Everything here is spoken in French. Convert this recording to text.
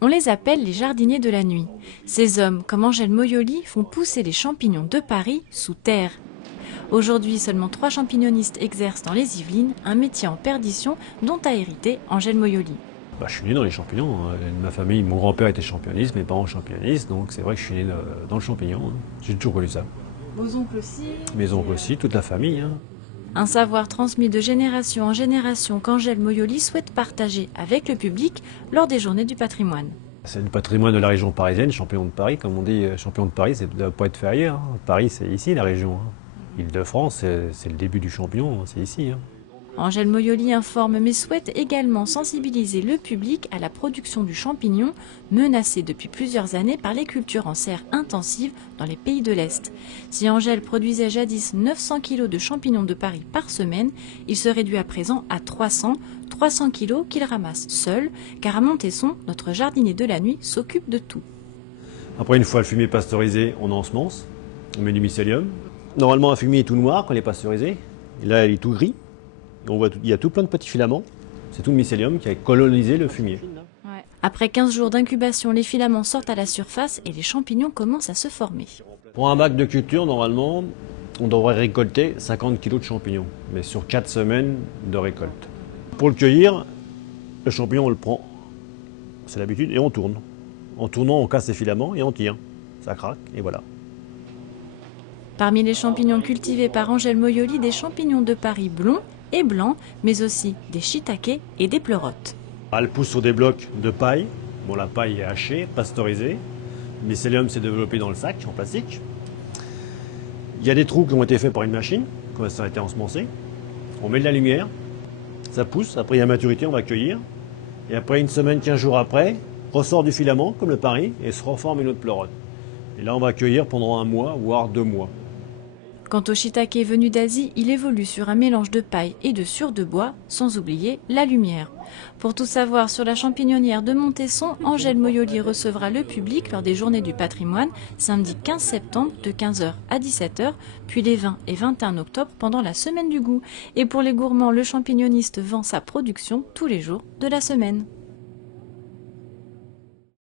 On les appelle les jardiniers de la nuit. Ces hommes, comme Angèle Moyoli, font pousser les champignons de Paris sous terre. Aujourd'hui, seulement 3 champignonistes exercent dans les Yvelines, un métier en perdition dont a hérité Angèle Moyoli. Je suis né dans les champignons. Ma famille, mon grand-père était champignoniste, mes parents champignonistes, donc c'est vrai que je suis né dans le champignon. J'ai toujours connu ça. Vos oncles aussi? Mes oncles aussi, toute la famille. Un savoir transmis de génération en génération qu'Angèle Moyoli souhaite partager avec le public lors des Journées du patrimoine. C'est le patrimoine de la région parisienne, champion de Paris, comme on dit, champion de Paris, ça ne doit pas être fait ailleurs. Paris, c'est ici la région. Île-de-France, c'est le début du champignon, c'est ici. Angèle Moyoli informe mais souhaite également sensibiliser le public à la production du champignon, menacée depuis plusieurs années par les cultures en serre intensive dans les pays de l'Est. Si Angèle produisait jadis 900 kg de champignons de Paris par semaine, il se réduit à présent à 300 kg qu'il ramasse seul, car à Montesson, notre jardinier de la nuit s'occupe de tout. Après, une fois le fumier pasteurisé, on ensemence, on met du mycélium. Normalement, un fumier est tout noir quand il est pasteurisé, et là, il est tout gris. On voit il y a tout plein de petits filaments. C'est tout le mycélium qui a colonisé le fumier. Après 15 jours d'incubation, les filaments sortent à la surface et les champignons commencent à se former. Pour un bac de culture, normalement, on devrait récolter 50 kg de champignons, mais sur 4 semaines de récolte. Pour le cueillir, le champignon, on le prend, c'est l'habitude, et on tourne. En tournant, on casse les filaments et on tire. Ça craque, et voilà. Parmi les champignons cultivés par Angèle Moyoli, des champignons de Paris blonds et blancs, mais aussi des shiitakes et des pleurotes. Elle pousse sur des blocs de paille. Bon, la paille est hachée, pasteurisée. Le mycélium s'est développé dans le sac en plastique. Il y a des trous qui ont été faits par une machine, quand ça a été ensemencé. On met de la lumière, ça pousse, après il y a maturité, on va cueillir. Et après, une semaine, 15 jours après, ressort du filament, comme le Paris, et se reforme une autre pleurote. Et là, on va cueillir pendant 1 mois, voire 2 mois. Quant au shiitake venu d'Asie, il évolue sur un mélange de paille et de sciure de bois, sans oublier la lumière. Pour tout savoir sur la champignonnière de Montesson, Angèle Moyoli recevra le public lors des Journées du patrimoine, samedi 15 septembre de 15 h à 17 h, puis les 20 et 21 octobre pendant la Semaine du goût. Et pour les gourmands, le champignoniste vend sa production tous les jours de la semaine.